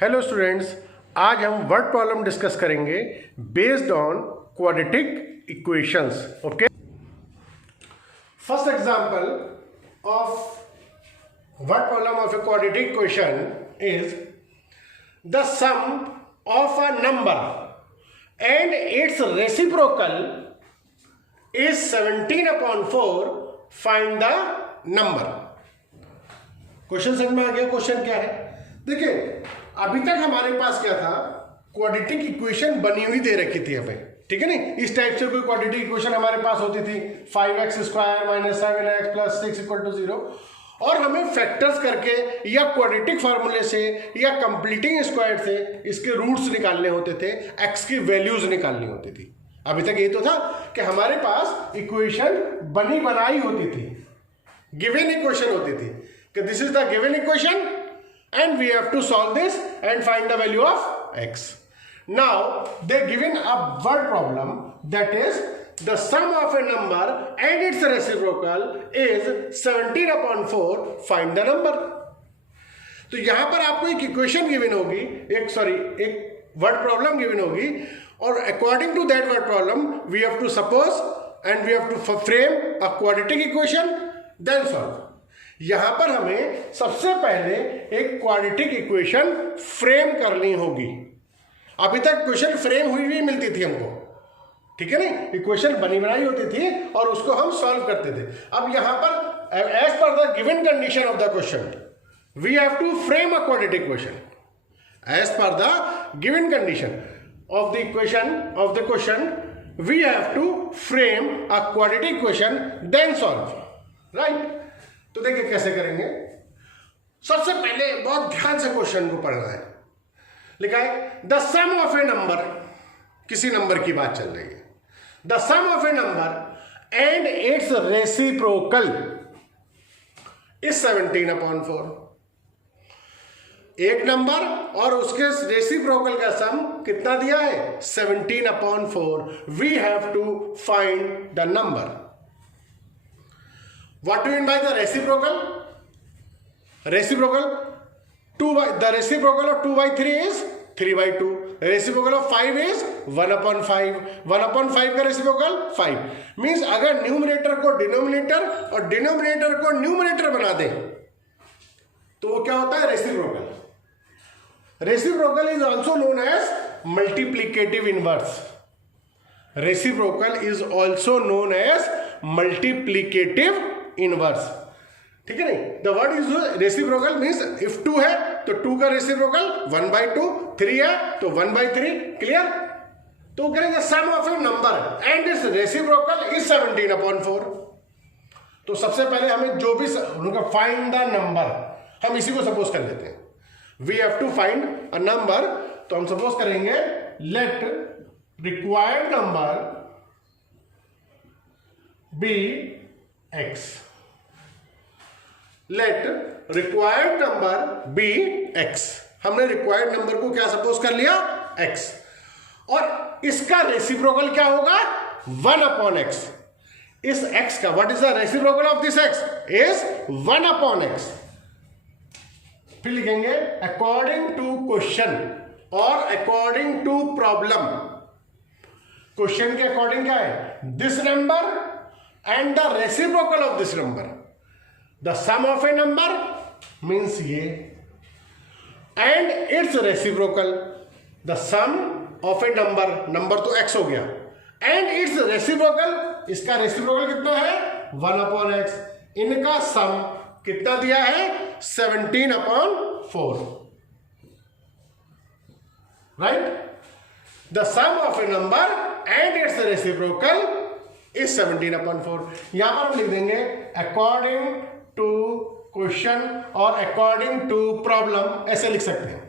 Hello students, आज हम word problem discuss करेंगे based on quadratic equations. Okay, first example of word problem of a quadratic equation is the sum of a number and its reciprocal is 17/4. Find the number. Question समझ में आ गया? Question क्या है? देखिए, अभी तक हमारे पास क्या था, क्वाड्रेटिक इक्वेशन बनी हुई दे रखी थी हमें, ठीक है नहीं. इस टाइप से कोई क्वाड्रेटिक इक्वेशन हमारे पास होती थी 5x² - 7x + 6 = 0, और हमें फैक्टर्स करके या क्वाड्रेटिक फार्मूले से या कंप्लीटिंग स्क्वायर से इसके रूट्स निकालने होते थे, x की वैल्यूज निकालनी होती थी. अभी तक ये तो था कि हमारे पास इक्वेशन बनी बनाई होती थी, गिवन इक्वेशन होती थी कि this is the given equation and we have to solve this and find the value of x. Now they given a word problem that is the sum of a number and its reciprocal is 17/4. Find the number. तो यहां पर आपको एक equation given होगी, एक word problem given होगी, और according to that word problem we have to suppose and we have to frame a quadratic equation then solve. यहां पर हमें सबसे पहले एक क्वाड्रेटिक इक्वेशन फ्रेम करनी होगी. अभी तक क्वेश्चन फ्रेम हुई हुई मिलती थी हमको, ठीक है नहीं, इक्वेशन बनी बनाई होती थी और उसको हम सॉल्व करते थे. अब यहां पर as per the given condition of the question we have to frame a quadratic equation. As per the given condition of the question we have to frame a quadratic equation then solve. Right? तो देखिए कैसे करेंगे. सबसे पहले बहुत ध्यान से question को पढ़ना है. लिखा है the sum of a number, किसी नंबर की बात चल रही है. The sum of a number and its reciprocal is 17/4. एक नंबर और उसके रेसिप्रोकल का सम कितना दिया है? 17/4. We have to find the number. What do you mean by the reciprocal? Reciprocal the reciprocal of 2/3 is 3/2. Reciprocal of 5 is 1/5. 1/5 का reciprocal 5. Means अगर numerator को डिनोमिनेटर और डिनोमिनेटर को न्यूमरेटर बना दें तो वो क्या होता है? Reciprocal. Reciprocal is also known as multiplicative inverse. Reciprocal is also known as multiplicative inverse. ठीक है नहीं. The word is reciprocal means if 2 है तो 2 का रेसिप्रोकल 1/2, 3 है तो 1/3. क्लियर? तो करेंगे sum of a number and its reciprocal is 17/4. तो सबसे पहले हमें जो भी उनका फाइंड द नंबर, हम इसी को सपोज कर लेते हैं. We have to find a number. तो हम सपोज करेंगे let required number be x. Let required number be x. हमने रिक्वायर्ड नंबर को क्या सपोज कर लिया? x. और इसका रेसिप्रोकल क्या होगा? 1/x. इस x का what is the reciprocal of this x? Is 1/x. फिर लिखेंगे अकॉर्डिंग टू क्वेश्चन और अकॉर्डिंग टू प्रॉब्लम. क्वेश्चन के अकॉर्डिंग क्या है? This number and the reciprocal of this number. The sum of a number means ये, and its reciprocal, the sum of a number तो x हो गया, and its reciprocal, इसका reciprocal कितना है? 1/x. इनका sum कितना दिया है? 17/4. right? The sum of a number and its reciprocal is 17/4. यहां पर हम लिख देंगे अकॉर्डिंग टू क्वेश्चन और अकॉर्डिंग टू प्रॉब्लम, ऐसे लिख सकते हैं,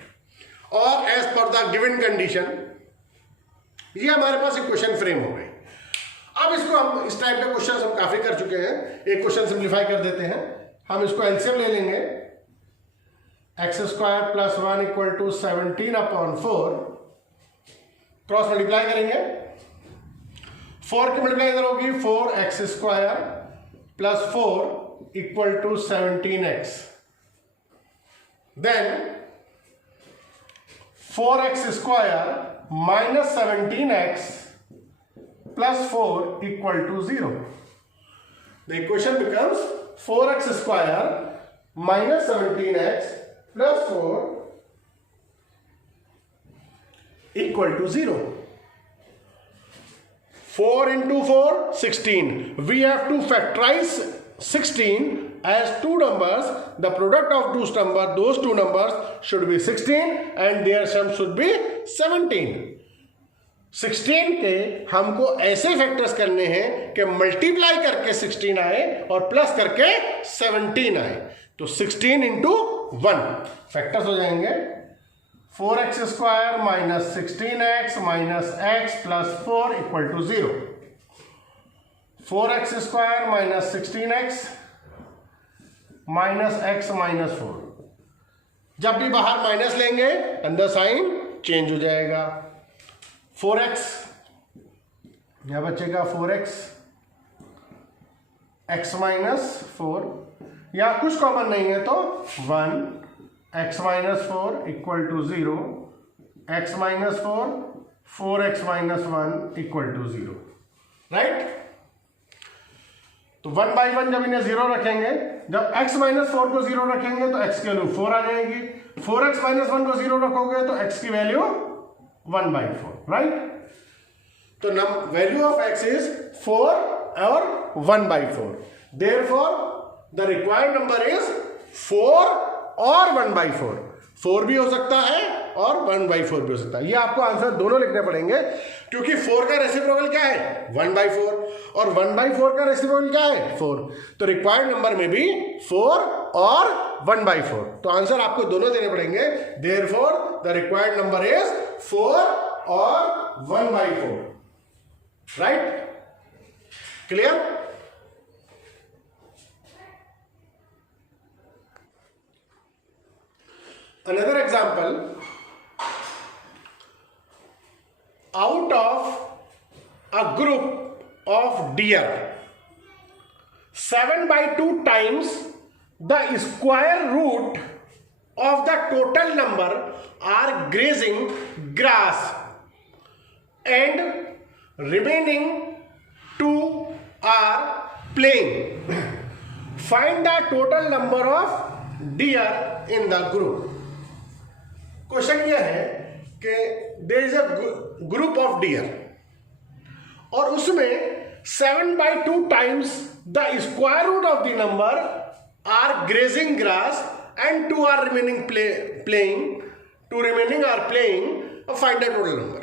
और as per the given condition. ये हमारे पास एक क्वेश्चन फ्रेम हो गई. अब इसको हम इस टाइप के क्वेश्चन हम काफी कर चुके हैं. एक क्वेश्चन सिंप्लीफाई कर देते हैं. हम इसको एलसीएम ले लेंगे. x² + 1 = 17/4. क्रॉस मल्टीप्लाई करेंगे. 4 की मल्टीप्लाई इधर होगी. 4x² + 4 = 17x. Then 4x square minus 17x plus 4 equal to 0. The equation becomes 4x square minus 17x plus 4 equal to 0. 4 into 4, 16. We have to factorize 16 as two numbers. The product of those two numbers should be 16 and their sum should be 17. 16 के हमको ऐसे factors करने हैं कि multiply करके 16 आए और plus करके 17 आए. तो 16 इंटू 1 फैक्टर्स हो जाएंगे. 4x square minus 16x minus x plus 4 equal to 0. 4x square minus 16x minus x minus 4. जब भी बाहर माइनस लेंगे अंदर साइन चेंज हो जाएगा. 4x यह बचेगा 4x x माइनस 4. यहां कुछ कॉमन नहीं है तो 1 x minus 4 equal to 0. x minus 4 4x minus 1 equal to 0. Right. तो 1 बाई 1 जब इन्हें 0 रखेंगे, जब x माइनस 4 को 0 रखेंगे तो x की वैल्यू 4 आ जाएगी. 4x माइनस 1 को 0 रखोगे तो x की वैल्यू 1 बाई 4. राइट. तो वैल्यू ऑफ x इज 4 और 1 by 4. Therefore the required number is 4 और 1 बाई 4. 4 भी हो सकता है और 1 बाई 4 भी हो सकता है. ये आपको आंसर दोनों लिखने पड़ेंगे क्योंकि 4 का रेसिप्रोकल क्या है 1 बाई 4 और 1 बाई 4 का रेसिप्रोकल क्या है 4. तो रिक्वायर्ड नंबर में भी 4 और 1 बाई 4. तो आंसर आपको दोनों देने पड़ेंगे. Therefore the required number is 4 और 1 by 4. Right. Clear. Another example, out of a group of deer, 7 by 2 times the square root of the total number are grazing grass and remaining 2 are playing. Find the total number of deer in the group. Question यह है कि there is a group of deer और उसमें 7 by 2 times the square root of the number are grazing grass and 2 are remaining playing. 2 remaining are playing. Find the total number.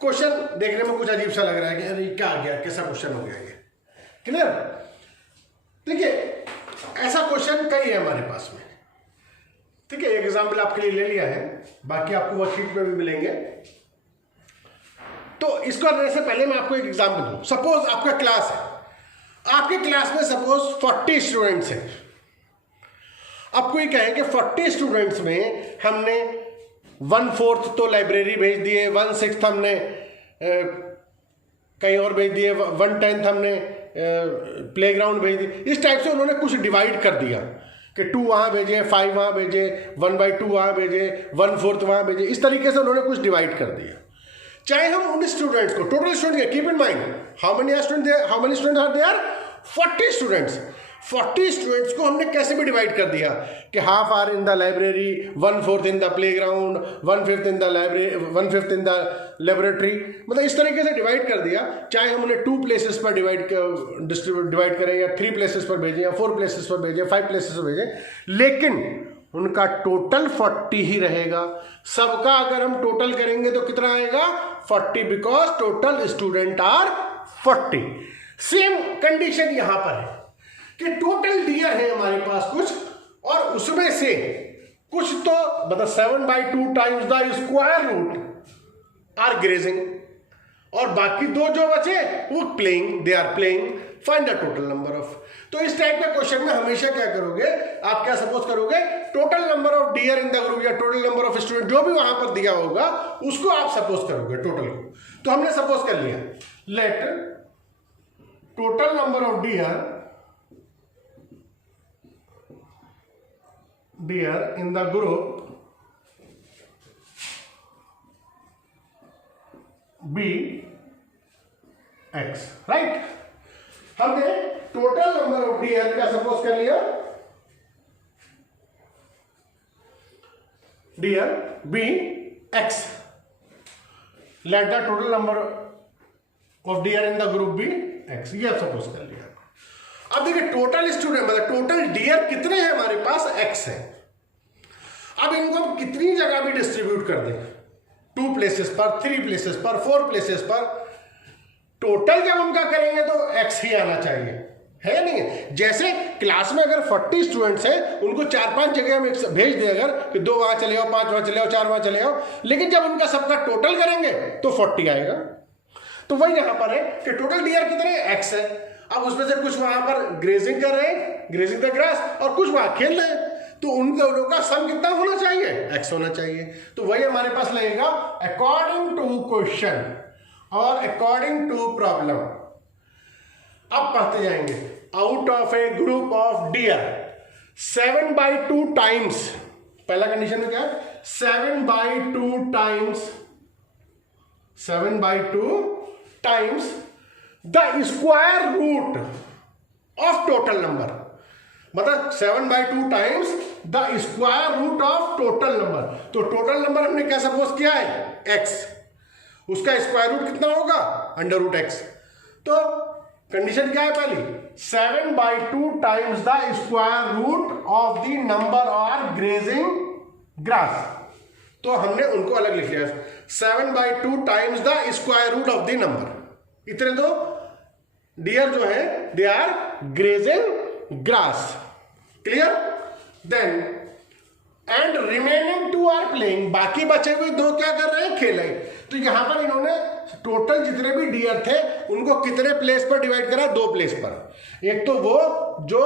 Question देखने में कुछ अजीब सा लग रहा है कि अरे क्या आ गया, कैसा क्वेश्चन हो गया ये. क्लियर. देखिए ऐसा क्वेश्चन कई है हमारे पास में. ठीक है. एक एग्जाम्पल आपके लिए ले लिया है, बाकी आपको वर्कशीट में भी मिलेंगे. तो इसको करने से पहले मैं आपको एक एग्जाम्पल दूं. सपोज आपका क्लास है, आपके क्लास में सपोज 40 स्टूडेंट्स हैं. आपको ये कहें कि 40 स्टूडेंट्स में हमने 1/4 तो लाइब्रेरी भेज दिए, 1/6 हमने कहीं और भेज दिए, 1/10 हमने प्लेग्राउंड भेज दिए. इस टाइप से उन्होंने कुछ डिवाइड कर दिया कि 2 वहाँ भेजे, 5 वहाँ भेजे, 1/2 वहाँ भेजे, 1/4 वहाँ भेजे. इस तरीके से उन्होंने कुछ डिवाइड कर दिया. चाहे हम उन स्टूडेंट्स को total student, keep in mind how many students are there 40 students. 40 students को हमने कैसे भी डिवाइड कर दिया कि half are in the library, 1/4 in the playground, 1/5 in the library, 1/5 in the laboratory. मतलब इस तरीके से डिवाइड कर दिया. चाहे हम उन्हें 2 प्लेसेस पर डिवाइड करें या 3 प्लेसेस पर भेजें या 4 प्लेसेस पर भेजें, 5 प्लेसेस पर भेजें, लेकिन उनका टोटल 40 ही रहेगा. सबका अगर हम टोटल करेंगे तो कितना आएगा 40, because total student are 40. Same condition यहां पर है कि टोटल डियर है हमारे पास कुछ और उसमें से कुछ तो मतलब 7 by 2 times the square root are grazing और बाकी 2 जो बचे वो playing, they are playing. Find the total number of. तो इस टाइप के क्वेश्चन में हमेशा क्या करोगे आप, क्या सपोज करोगे total number of deer in the group या टोटल नंबर ऑफ स्टूडेंट जो भी वहां पर दिया होगा उसको आप सपोज करोगे टोटल को. तो हमने सपोज कर लिया let total number of deer in the group be x, right. हमने टोटल नंबर ऑफ डियर क्या सपोज कर लिया, deer be x, let the total number of deer in the group be x, ये suppose कर लिया। अब देखिए total student मतलब टोटल डियर कितने हैं हमारे पास, एक्स है। अब इनको हम कितनी जगह भी डिस्ट्रीब्यूट कर दें, 2 प्लेसेस पर, 3 प्लेसेस पर, 4 प्लेसेस पर, टोटल जब उनका करेंगे तो एक्स ही आना चाहिए, है या नहीं। जैसे क्लास में अगर 40 स्टूडेंट्स हैं, उनको 4-5 जगह हम भेज दें अगर कि 2 वहां चले जाओ, 5 वहां चले जाओ, 4 वहां चले जाओ, लेकिन जब उनका सबका टोटल करेंगे तो 40 आएगा। तो वही यहां पर है कि टोटल डियर कितने, एक्स है। अब उसमें से कुछ वहां पर ग्रेजिंग कर रहे हैं, ग्रेजिंग द ग्रास, और कुछ वहां खेल रहे हैं, तो उन दोनों का सम कितना होना चाहिए, एक्स होना चाहिए। तो वही हमारे पास लगेगा अकॉर्डिंग टू क्वेश्चन और अकॉर्डिंग टू प्रॉब्लम। अब पढ़ते जाएंगे। Out of a group of deer 7/2 times, पहला कंडीशन में क्या है, 7/2 times, 7/2 times the square root of total number, मतलब 7/2 times the square root of total number. तो टोटल नंबर हमने क्या सपोज किया है, एक्स, उसका स्क्वायर रूट कितना होगा, √x। तो कंडीशन क्या है पहली, 7/2 times the square root of the number और ग्रेजिंग ग्रास। तो हमने उनको अलग लिख लिया, 7/2 times the square root of the number. इतने दो डियर जो है they are grazing grass, clear. Then and remaining 2 are playing, बाकी बचे हुए 2 क्या कर रहे हैं, खेल रहे। तो यहां पर इन्होंने टोटल जितने भी डियर थे उनको कितने प्लेस पर डिवाइड करा, 2 प्लेस पर। एक तो वो जो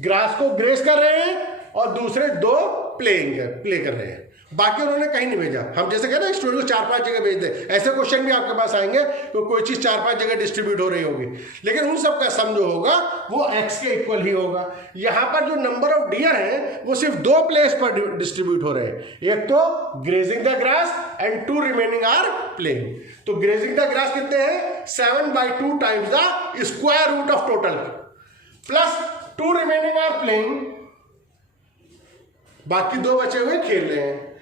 ग्रास को ग्रेस कर रहे हैं और दूसरे 2 प्ले कर रहे हैं, बाकी उन्होंने कहीं नहीं भेजा। हम जैसे कहते हैं स्टूडेंट को 4-5 जगह भेज दे, ऐसे क्वेश्चन भी आपके पास आएंगे तो कोई चीज 4-5 जगह डिस्ट्रीब्यूट हो रही होगी, लेकिन उन सब का सम जो होगा वो एक्स के इक्वल ही होगा। यहां पर जो नंबर ऑफ डियर है वो सिर्फ 2 प्लेस पर डिस्ट्रीब्यूट हो रहे हैं, एक तो grazing the grass and 2 remaining are playing. तो ग्रेजिंग द ग्रास कितने हैं, 7/2 times the square root of total plus 2 remaining are playing, बाकी 2 बचे हुए खेल रहे हैं।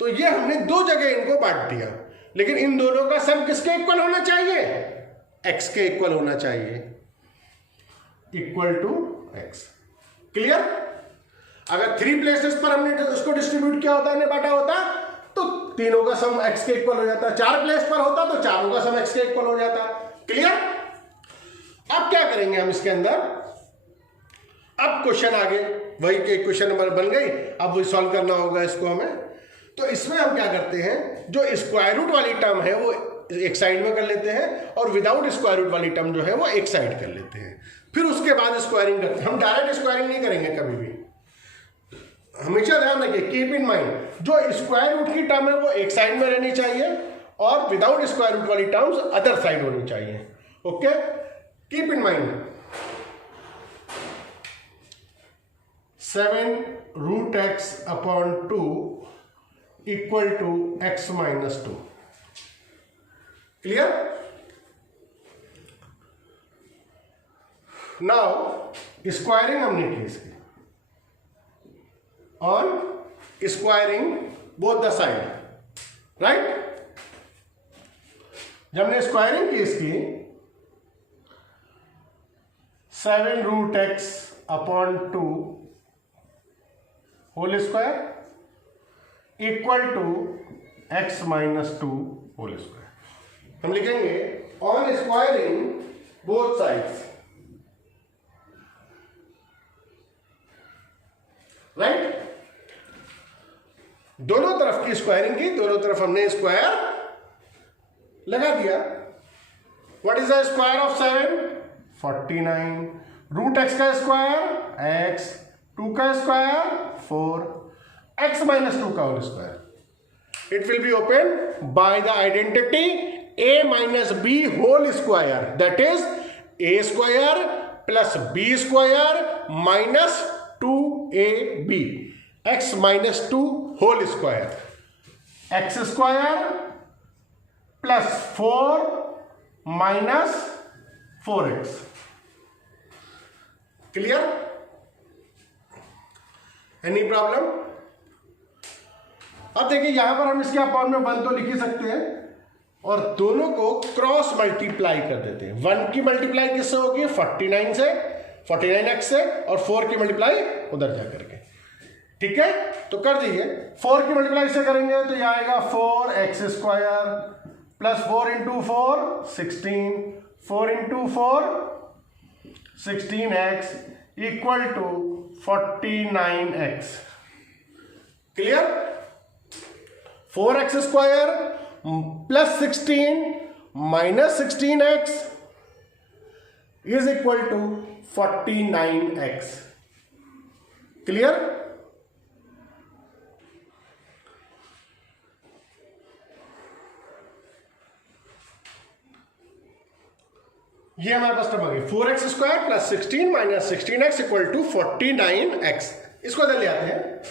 तो ये हमने 2 जगह इनको बांट दिया, लेकिन इन दोनों का सम किसके इक्वल होना चाहिए, एक्स के इक्वल होना चाहिए, इक्वल टू एक्स, क्लियर। अगर 3 प्लेसेस पर हमने उसको डिस्ट्रीब्यूट किया होता, हमने बांटा होता, तो तीनों का सम एक्स के इक्वल हो जाता। 4 प्लेस पर होता तो चारों का सम एक्स के इक्वल हो जाता, क्लियर। अब क्या करेंगे हम इसके अंदर, अब क्वेश्चन आगे वही के क्वेश्चन नंबर बन गई, अब वही सॉल्व करना होगा इसको हमें। तो इसमें हम क्या करते हैं, जो स्क्वायर रूट वाली टर्म है वो एक साइड में कर लेते हैं और विदाउट स्क्वायर रूट वाली टर्म जो है वो एक साइड कर लेते हैं, फिर उसके बाद स्क्वायरिंग करते हैं। हम डायरेक्ट स्क्वायरिंग नहीं करेंगे कभी भी, हमेशा ध्यान रखिए, कीप इन माइंड, जो स्क्वायर रूट की टर्म है वो एक साइड में रहनी चाहिए और विदाउट स्क्वायर रूट वाली टर्म्स अदर साइड होनी चाहिए, okay, keep in mind. 7√x/2 equal to x-2, clear. Now squaring हमने की इसकी, on squaring both the side, right. जब हमने स्क्वायरिंग की इसकी 7√x/2 whole square equal to x-2 whole square. हम लिखेंगे on squaring both sides, right. दोनों तरफ की स्क्वायरिंग की, दोनों तरफ हमने स्क्वायर लगा दिया। What is the square of 7? 49। √x का स्क्वायर x, 2 का स्क्वायर 4, x-2 का whole square. It will be open by the identity a minus b whole square, that is a square plus b square minus 2ab, x-2 whole square, x square plus 4 minus 4x। Clear? Any problem? अब देखिए यहां पर हम इसके upon में 1 तो लिख ही सकते हैं और दोनों को क्रॉस मल्टीप्लाई कर देते हैं। 1 की मल्टीप्लाई किससे होगी? 49 से, 49x से, और 4 की मल्टीप्लाई उधर जा करके। ठीक है, तो कर दीजिए। 4 की मल्टीप्लाई से करेंगे तो यह आएगा 4x² plus 4 into 4 16, 4 into 4 16x equal to 49x। Clear? 4x² plus 16 minus 16x is equal to 49x। Clear? ये हमारे पास टर्म आ गई 4x² plus 16 minus 16x equal to 49x। इसको इधर ले आते हैं।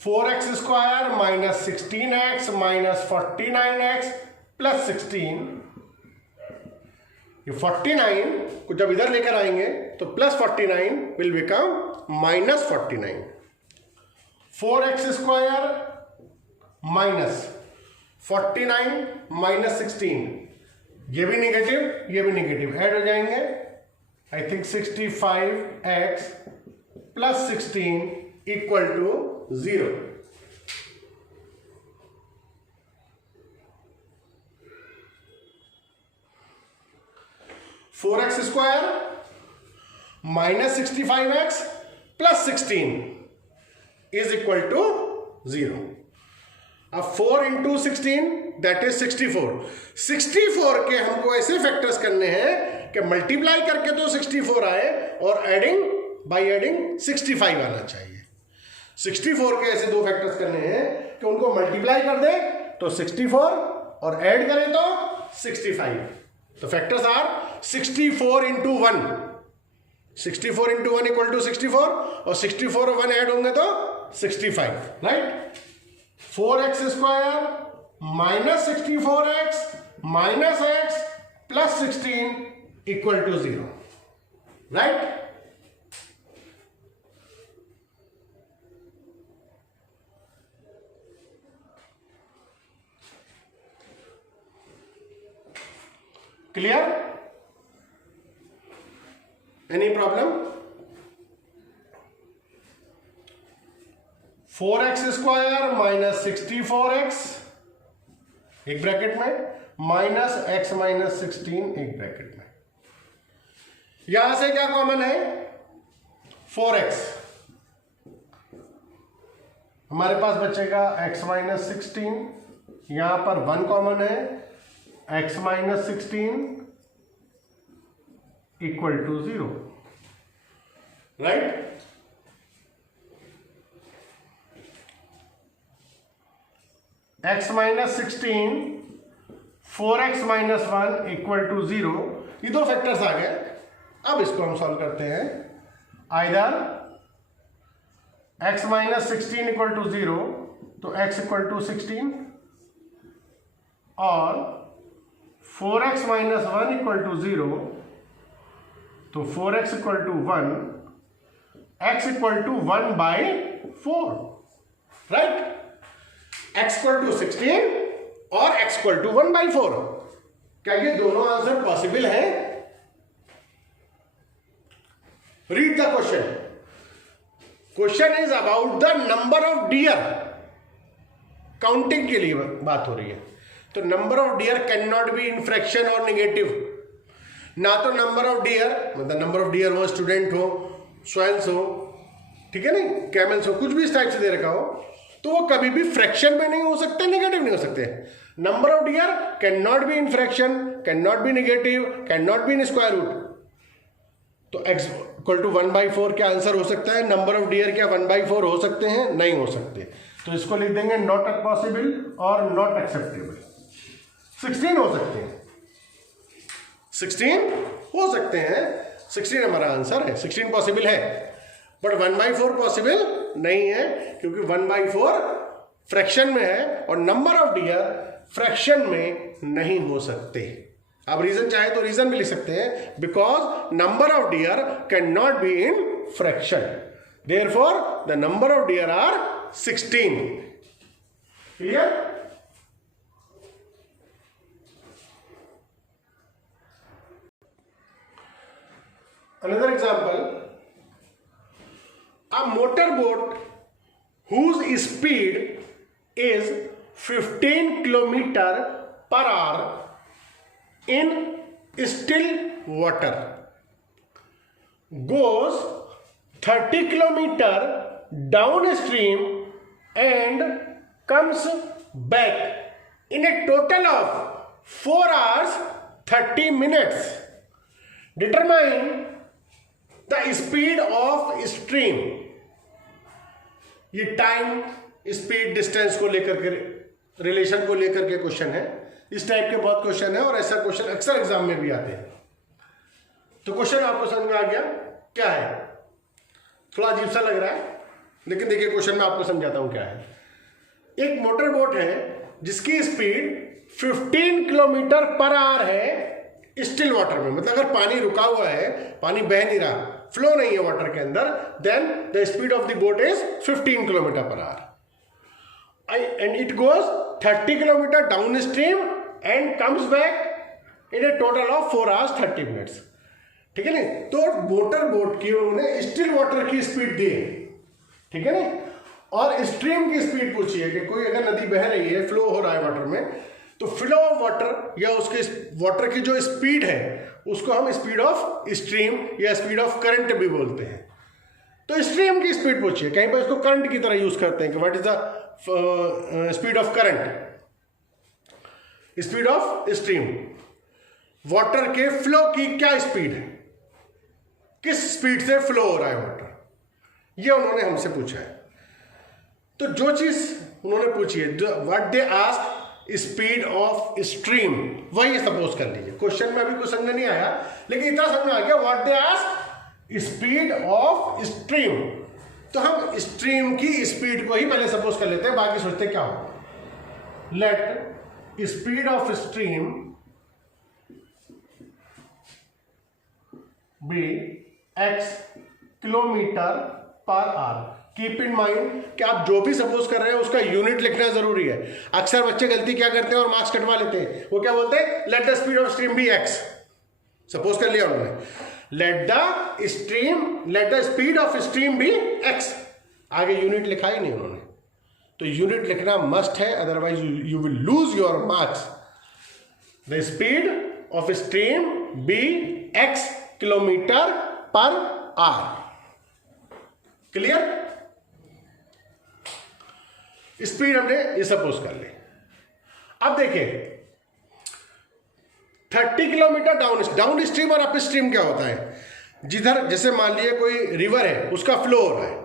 4x² minus 16x minus 49x plus 16। ये 49 को जब इधर लेकर आएंगे तो plus 49 will become minus 49। 4x² minus 49 minus 16, ये भी नेगेटिव, ये भी नेगेटिव, ऐड हो जाएंगे। I think 65x plus 16 equal to 0। Four x square minus 65x plus 16 is equal to 0। अब 4 इंटू 16 दैट इज 64। 64 के हमको ऐसे फैक्टर्स करने हैं कि मल्टीप्लाई करके तो 64 आए और एडिंग बाय एडिंग 65 आना चाहिए। 64 के ऐसे दो फैक्टर्स करने हैं कि उनको मल्टीप्लाई कर दे तो 64 और ऐड करें तो 65। तो factors are 64 into 1, 64 into 1 equal to 64 और 64 और 1 ऐड होंगे तो 65, right? 4x² minus 64x minus x plus 16 equal to 0, right? Clear? Any problem? 4x² minus 64x एक ब्रैकेट में माइनस x माइनस 16 एक ब्रैकेट में। यहां से क्या कॉमन है? 4x। हमारे पास बचेगा x माइनस 16, यहां पर 1 कॉमन है, x minus 16 equal to 0, right? x minus 16 4x minus 1 equal to 0, ये दो फैक्टर्स आ गए। अब इसको हम सॉल्व करते हैं। Either x minus 16 equal to 0 तो x इक्वल टू 16 और 4x माइनस 1 इक्वल टू 0 तो 4x equal to 1, x equal to 1 by 4, right? x equal to 16 और x इक्वल टू 1 बाई 4। क्या ये दोनों आंसर पॉसिबल है? Read the question. Question is about the number of dear. Counting के लिए बात हो रही है, तो number of deer can not be in fraction और नेगेटिव। ना तो नंबर ऑफ डियर मतलब नंबर ऑफ डियर हो, स्टूडेंट हो, स्वयंस हो, ठीक है नहीं, कैमल्स हो, कुछ भी इस टाइप से दे रखा हो, तो वो कभी भी फ्रैक्शन में नहीं हो सकते, नेगेटिव नहीं हो सकते। Number of deer can not be in fraction, can not be negative, can not be in square root. तो x इक्वल टू 1/4 क्या आंसर हो सकता है? नंबर ऑफ डियर क्या 1/4 हो सकते हैं? नहीं हो सकते। तो इसको लिख देंगे नॉट पॉसिबल और नॉट एक्सेप्टेबल। 16 हो सकते हैं, 16 हो सकते हैं, 16 हमारा आंसर है। 16 पॉसिबल है बट 1/4 पॉसिबल नहीं है, क्योंकि 1/4 फ्रैक्शन में है और नंबर ऑफ डियर फ्रैक्शन में नहीं हो सकते। अब रीजन चाहे तो रीजन भी लिख सकते हैं, because number of deer can not be in fraction, therefore the number of deer are 16। Clear? Another example, a motorboat whose speed is 15 km per hour in still water goes 30 km downstream and comes back in a total of 4 hours 30 minutes. Determine the speed of stream. ये time, speed, distance को लेकर के, relation को लेकर के question है। इस type के बहुत क्वेश्चन है और ऐसा क्वेश्चन अक्सर एग्जाम में भी आते हैं। तो क्वेश्चन आपको समझ में आ गया क्या है? थोड़ा अजीब सा लग रहा है, लेकिन देखिए क्वेश्चन में आपको समझाता हूं क्या है। एक मोटर बोट है जिसकी स्पीड 15 किलोमीटर पर आवर है स्टिल वाटर में, मतलब अगर पानी रुका हुआ है, पानी बह नहीं रहा, फ्लो नहीं है वाटर के अंदर, then the speed of the boat is 15 kilometre per hour and it goes 30 kilometre downstream and comes back in a total of 4 hours 30 minutes। ठीक है ना? तो मोटर बोट की उन्होंने स्टिल वाटर की स्पीड दी है, ठीक है ना, और स्ट्रीम की स्पीड पूछी है कि कोई अगर नदी बह रही है, फ्लो हो रहा है वाटर में, तो फ्लो ऑफ वाटर या उसके वाटर की जो स्पीड है उसको हम स्पीड ऑफ स्ट्रीम या स्पीड ऑफ करंट भी बोलते हैं। तो स्ट्रीम की स्पीड पूछिए, कहीं पर इसको करंट की तरह यूज करते हैं कि what is the speed of current, speed of stream. Water के फ्लो की क्या स्पीड है, किस स्पीड से फ्लो हो रहा है वाटर, ये उन्होंने हमसे पूछा है। तो जो चीज उन्होंने पूछी है, what they ask speed of stream, वही सपोज कर लीजिए। क्वेश्चन में अभी कुछ समझ नहीं आया, लेकिन इतना समझ में आ गया, what they ask speed of stream. तो हम स्ट्रीम की स्पीड को ही पहले सपोज कर लेते हैं, बाकी सोचते क्या हो। Let speed of stream be x kilometre per hour. Keep in mind कि आप जो भी सपोज कर रहे हैं उसका यूनिट लिखना जरूरी है। अक्सर बच्चे गलती क्या करते हैं और मार्क्स कटवा लेते हैं, वो क्या बोलते हैं, let the speed of stream be x। Suppose कर लिया उन्होंने, let the speed of stream be x, आगे यूनिट लिखा ही नहीं उन्होंने। तो यूनिट लिखना मस्ट है, otherwise you will lose your marks. The speed of stream be x kilometre per hour. Clear? Speed हमने ये सपोज कर ली। अब देखिए 30 किलोमीटर डाउन स्ट्रीम और अप स्ट्रीम क्या होता है, जिधर जैसे मान लीजिए कोई रिवर है, उसका फ्लो हो रहा है,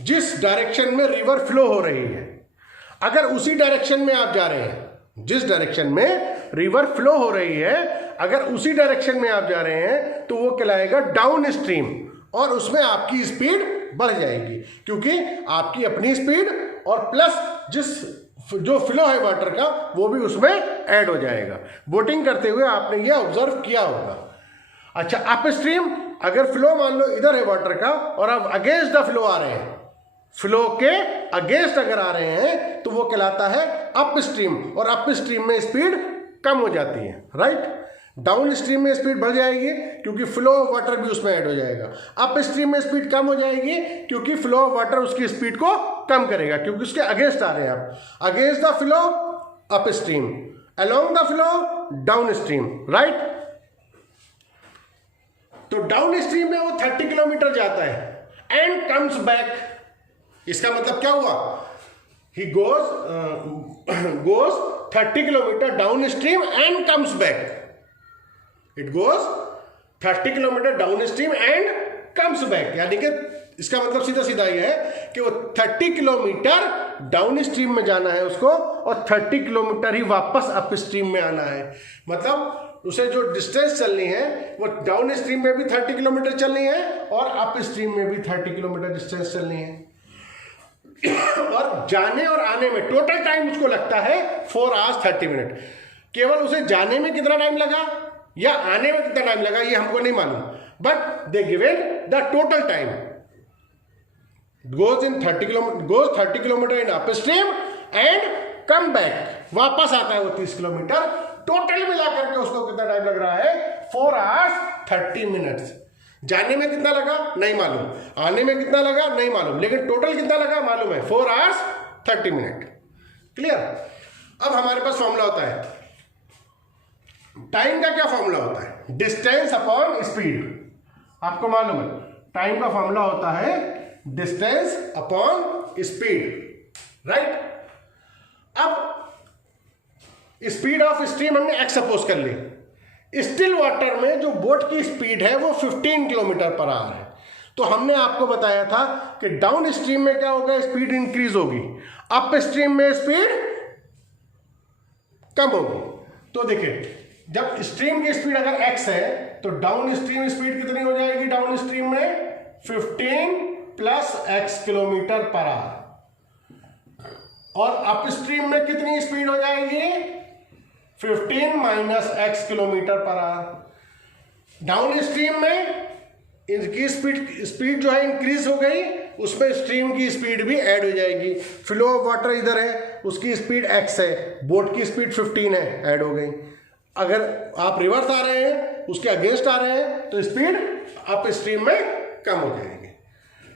जिस डायरेक्शन में रिवर फ्लो हो रही है, अगर उसी डायरेक्शन में आप जा रहे हैं, जिस डायरेक्शन में रिवर फ्लो हो रही है, अगर उसी डायरेक्शन में आप जा रहे हैं तो वो कहलाएगा डाउन स्ट्रीम, और उसमें आपकी स्पीड बढ़ जाएगी, क्योंकि आपकी अपनी स्पीड और प्लस जो फ्लो है वाटर का वो भी उसमें ऐड हो जाएगा। बोटिंग करते हुए आपने ये ऑब्जर्व किया होगा। अच्छा, अप स्ट्रीम, अगर फ्लो मान लो इधर है वाटर का और आप अगेंस्ट द फ्लो आ रहे हैं, फ्लो के अगेंस्ट अगर आ रहे हैं तो वो कहलाता है अप स्ट्रीम, और अप स्ट्रीम में स्पीड कम हो जाती है, राइट। डाउन स्ट्रीम में स्पीड बढ़ जाएगी क्योंकि फ्लो ऑफ वाटर भी उसमें ऐड हो जाएगा। अप स्ट्रीम में स्पीड कम हो जाएगी क्योंकि फ्लो ऑफ वाटर उसकी स्पीड को कम करेगा, क्योंकि उसके अगेंस्ट आ रहे हैं आप। Against the flow up stream, along the flow down stream, right. तो डाउन स्ट्रीम में वो 30 किलोमीटर जाता है एंड कम्स बैक। इसका मतलब क्या हुआ, he goes 30 kilometre downstream and comes back. It goes 30 kilometre downstream and comes back, यानी कि इसका मतलब सीधा सीधा ये है कि वो 30 किलोमीटर डाउन स्ट्रीम में जाना है उसको, और 30 किलोमीटर ही वापस अप स्ट्रीम में आना है। मतलब उसे जो डिस्टेंस चलनी है वो डाउन स्ट्रीम में भी 30 किलोमीटर चलनी है और अप स्ट्रीम में भी 30 किलोमीटर डिस्टेंस चलनी है। और जाने और आने में टोटल टाइम उसको लगता है 4 hours 30 minute। केवल उसे जाने में कितना टाइम लगा या आने में कितना टाइम लगा ये हमको नहीं मालूम, but they given the total time goes 30 kilometre in upstream and come back, वापस आता है वो 30 किलोमीटर। टोटल मिला करके उसको कितना टाइम लग रहा है 4 hours 30 minutes। जाने में कितना लगा नहीं मालूम, आने में कितना लगा नहीं मालूम, लेकिन टोटल कितना लगा मालूम है 4 hours 30 minute। क्लियर। अब हमारे पास फॉर्मूला होता है टाइम का। क्या फॉर्मूला होता है? Distance upon speed. आपको मालूम है टाइम का फॉर्मूला होता है डिस्टेंस अपॉन स्पीड, राइट। अब स्पीड ऑफ स्ट्रीम हमने x सपोज कर ली। स्टिल वाटर में जो बोट की स्पीड है वो 15 किलोमीटर पर आवर है। तो हमने आपको बताया था कि डाउन स्ट्रीम में क्या होगा, स्पीड इंक्रीज होगी, अप स्ट्रीम में स्पीड कम होगी। तो देखिए जब स्ट्रीम की स्पीड अगर x है तो डाउन स्ट्रीम स्पीड कितनी हो जाएगी? डाउन स्ट्रीम में 15 plus x kilometre per our, और अप स्ट्रीम में कितनी स्पीड हो जाएगी? 15 minus x kilometre per our. Down stream में इनकी स्पीड जो है इंक्रीज हो गई, उसमें स्ट्रीम की स्पीड भी ऐड हो जाएगी। फ्लो ऑफ वाटर इधर है, उसकी स्पीड x है, बोट की स्पीड 15 है, ऐड हो गई। अगर आप रिवर्स आ रहे हैं, उसके अगेंस्ट आ रहे हैं, तो स्पीड अप स्ट्रीम में कम हो जाएगी।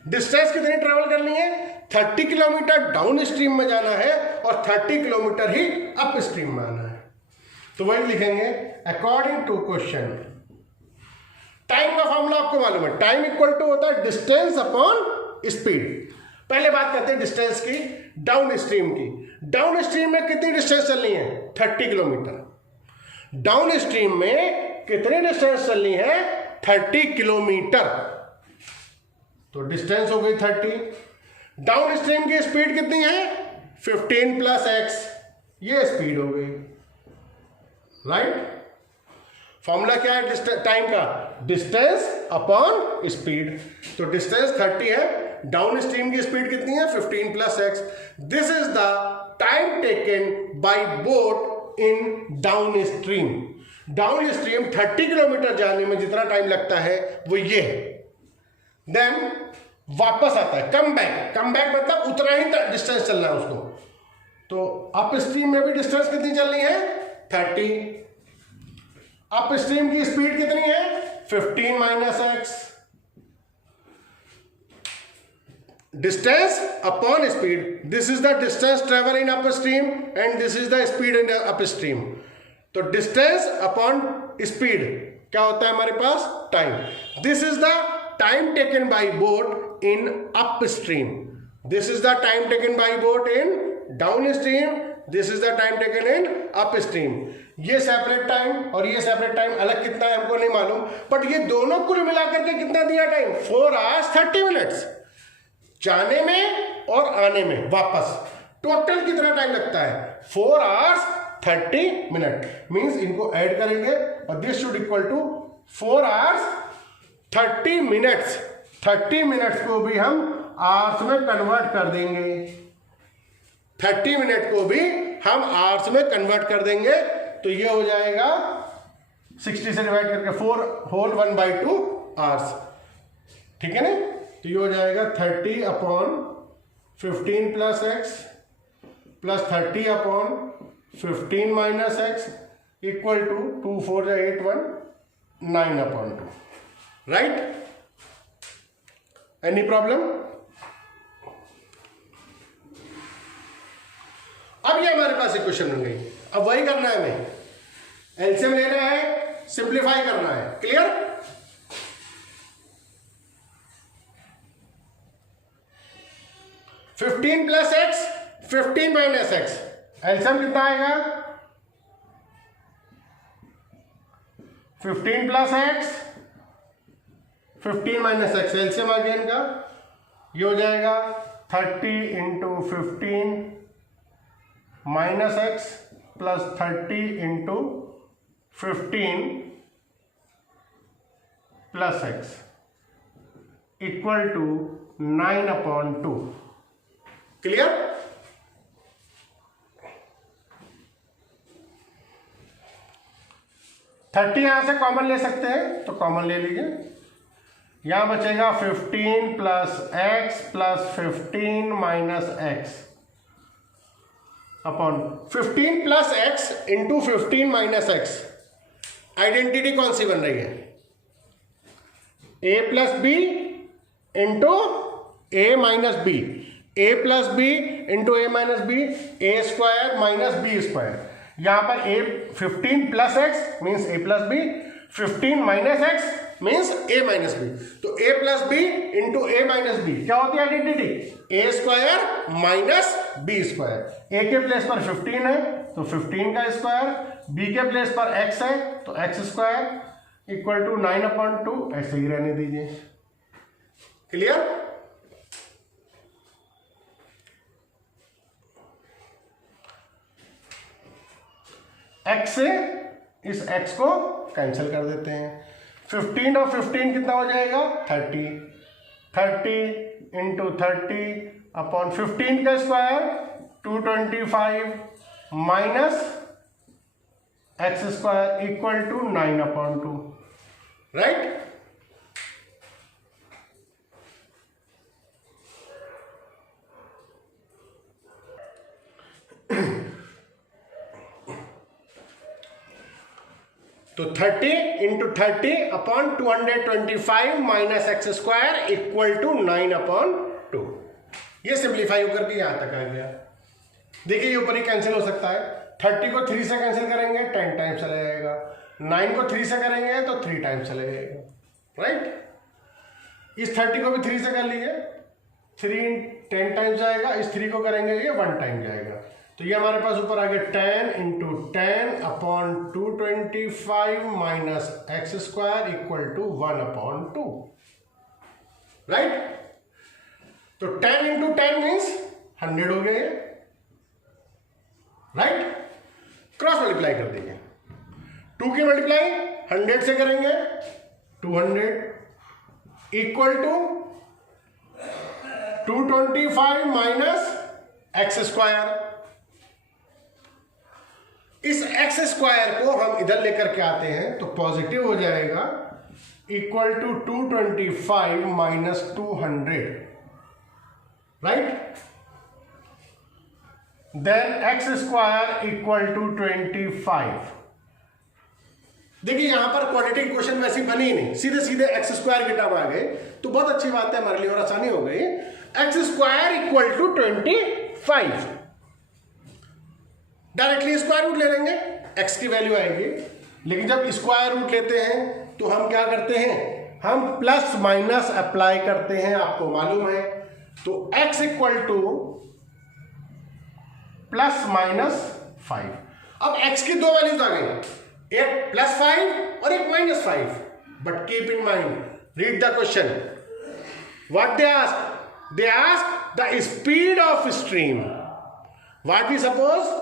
डिस्टेंस कितनी ट्रेवल करनी है? 30 किलोमीटर डाउन स्ट्रीम में जाना है और 30 किलोमीटर ही अप स्ट्रीम में आना है। तो वही लिखेंगे अकॉर्डिंग टू क्वेश्चन। टाइम का फॉर्मूला आपको मालूम है, टाइम इक्वल टू होता है डिस्टेंस अपॉन स्पीड। पहले बात करते हैं डिस्टेंस की, डाउन स्ट्रीम की। डाउन स्ट्रीम में कितनी डिस्टेंस चलनी है? 30 किलोमीटर। डाउन स्ट्रीम में कितनी डिस्टेंस चलनी है? 30 किलोमीटर। तो डिस्टेंस हो गई 30। डाउन स्ट्रीम की स्पीड कितनी है? 15 प्लस x, ये स्पीड हो गई, राइट। फॉर्मूला क्या है टाइम का? Distance upon speed. तो डिस्टेंस 30 है, डाउन स्ट्रीम की स्पीड कितनी है? 15 plus x। This is the time taken by boat in down stream. Down stream 30 kilometre जाने में जितना टाइम लगता है वो ये है। देन वापस आता है कम बैक। कम बैक मतलब उतना ही डिस्टेंस चलना है उसको। तो अप स्ट्रीम में भी डिस्टेंस कितनी चलनी है? 30। अप स्ट्रीम की स्पीड कितनी है? 15 minus x। Distance upon speed, this is the distance travel in upstream and this is the speed in upstream. तो डिस्टेंस अपॉन स्पीड क्या होता है हमारे पास? Time. This is the time taken by boat in upstream, this is the time taken by boat in downstream, this is the time taken in upstream. ये separate time और ये separate time अलग कितना है हमको नहीं मालूम, but ये दोनों कुल मिलाकर के कितना दिया टाइम? 4 hours 30 minutes। जाने में और आने में वापस टोटल कितना टाइम लगता है? 4 hours 30 minutes। मीन्स इनको ऐड करेंगे और this should equal to 4 hours 30 minutes। 30 minutes को भी हम आवर्स में कन्वर्ट कर देंगे। 30 मिनट को भी हम आवर्स में कन्वर्ट कर देंगे। तो ये हो जाएगा 60 से डिवाइड करके 4 होल 1/2 आवर्स, ठीक है ना। तो ये हो जाएगा 30 upon 15 plus x plus 30 upon 15 minus x equal to 2 4 8 1 9 upon 2, right. Any problem? अब ये हमारे पास इक्वेशन बन गई। अब वही करना है, हमें एलसीएम लेना है, सिंप्लीफाई करना है। Clear? Fifteen plus x 15 minus x, LCM कितना आएगा? 15 plus x 15 minus x, LCM आ गया इनका। ये हो जाएगा 30 into 15 minus x plus 30 into 15 plus x equal to 9 upon 2। Clear? Thirty यहां से कॉमन ले सकते हैं तो कॉमन ले लीजिए, यहां बचेगा 15 plus x plus 15 minus x upon 15 plus x into 15 minus x. Identity कौन सी बन रही है? A plus b into a minus b, a plus b into a minus b, a square minus b square. यहां पर a 15 plus x means a plus b, 15 minus x means a minus b. तो a plus b into a minus b क्या होती है identity? ए square minus b square. ए के place पर 15 है तो 15 का स्क्वायर, बी के प्लेस पर एक्स है तो एक्स स्क्वायर इक्वल टू 9/2। ऐसे ही रहने दीजिए। क्लियर? एक्स से इस एक्स को कैंसिल कर देते हैं। 15 और 15 कितना हो जाएगा? 30। 30 इंटू 30 अपॉन 15 का square 225 minus x square equal to 9/2। Right? तो 30 into 30 upon 225 minus x square equal to 9/2। ये सिंप्लीफाई होकर के यहां तक आ गया। देखिए ये ऊपर ही कैंसिल हो सकता है। 30 को 3 से कैंसिल करेंगे 10 टाइम्स चला जाएगा, 9 को 3 से करेंगे तो 3 टाइम्स चला जाएगा। राइट? इस 30 को भी 3 से कर लीजिए, 3 10 टाइम्स जाएगा, इस 3 को करेंगे ये 1 टाइम जाएगा। तो ये हमारे पास ऊपर आ गया 10 into 10 upon 225 minus x square equal to 1/2। Right? तो 10 इंटू 10 मीन्स 100 हो गए। राइट? क्रॉस मल्टीप्लाई कर देंगे। 2 की मल्टीप्लाई 100 से करेंगे 200 equal to 225 minus x square. इस एक्स स्क्वायर को हम इधर लेकर के आते हैं तो पॉजिटिव हो जाएगा equal to 225 minus 200। Right? Then x square equal to 25। देखिए यहां पर क्वाड्रेटिक क्वेश्चन वैसे बनी ही नहीं, सीधे सीधे एक्स स्क्वायर के टर्म आ गए तो बहुत अच्छी बात है हमारे लिए और आसानी हो गई। X square equal to 25, directly square root ले लेंगे, एक्स की वैल्यू आएगी। लेकिन जब स्क्वायर रूट लेते हैं तो हम क्या करते हैं? हम प्लस माइनस अप्लाई करते हैं, आपको मालूम है। तो x equal two plus minus 5। अब x की दो वैल्यूज आ गई, एक +5 और एक -5। But keep in mind, read the question. What they ask? They ask the speed of stream. What we suppose?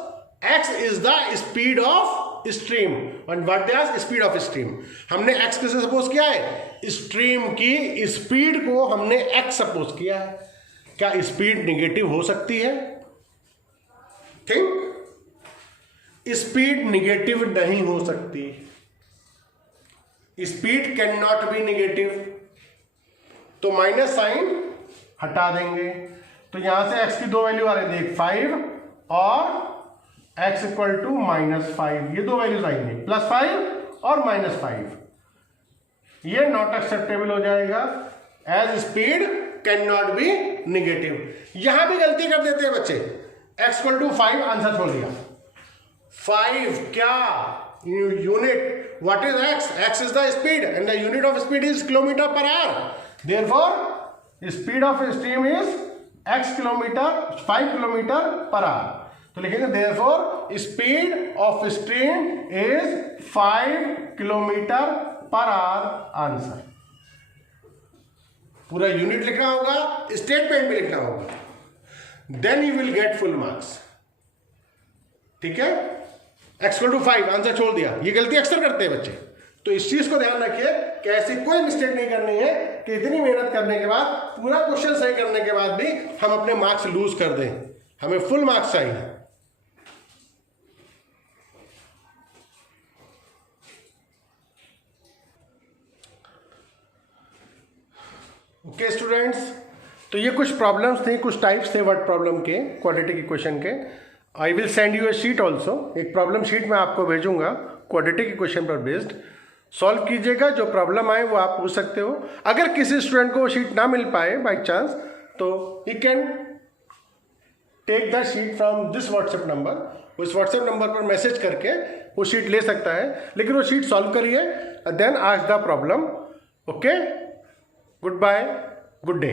x is the speed of stream and what they ask? speed of stream। हमने x कैसे suppose किया है? Stream की speed को हमने x suppose किया है। क्या स्पीड निगेटिव हो सकती है? थिंक। स्पीड निगेटिव नहीं हो सकती। Speed can not be negative. तो माइनस साइन हटा देंगे तो यहां से x की दो वैल्यू आ रही थी, 5 और x इक्वल टू -5। ये दो वैल्यूज आएंगे, +5 और -5। ये नॉट एक्सेप्टेबल हो जाएगा as speed can not be negative. यहां भी गलती कर देते हैं बच्चे। x इक्वल टू 5 आंसर छोड़ दिया। 5 क्या unit? What is x? x is the speed and the unit of speed is kilometre per hour. Therefore speed of stream is x kilometre 5 kilometre per hour. तो लिखेंगे therefore speed of stream is 5 kilometre per hour. Answer पूरा unit लिखना होगा, statement भी लिखना होगा, then you will get full marks. ठीक है? x इक्वल टू 5 आंसर छोड़ दिया। ये गलती अक्सर करते हैं बच्चे, तो इस चीज को ध्यान रखिए कि ऐसी कोई मिस्टेक नहीं करनी है। कि इतनी मेहनत करने के बाद, पूरा क्वेश्चन सही करने के बाद भी हम अपने मार्क्स लूज कर दें। हमें फुल मार्क्स चाहिए। ओके स्टूडेंट्स, तो ये कुछ प्रॉब्लम्स थे, कुछ टाइप्स थे वर्ड प्रॉब्लम के, क्वाड्रेटिक इक्वेशन के। I will send U A sheet also, एक प्रॉब्लम शीट मैं आपको भेजूंगा क्वाड्रेटिक इक्वेशन पर बेस्ड। सॉल्व कीजिएगा, जो प्रॉब्लम आए वो आप पूछ सकते हो। अगर किसी स्टूडेंट को वो शीट ना मिल पाए बाई चांस, तो he can take the sheet from this WhatsApp number. उस व्हाट्सएप नंबर पर मैसेज करके वो शीट ले सकता है, लेकिन वो शीट सॉल्व करिए, then ask the problem. Okay, good bye, good day.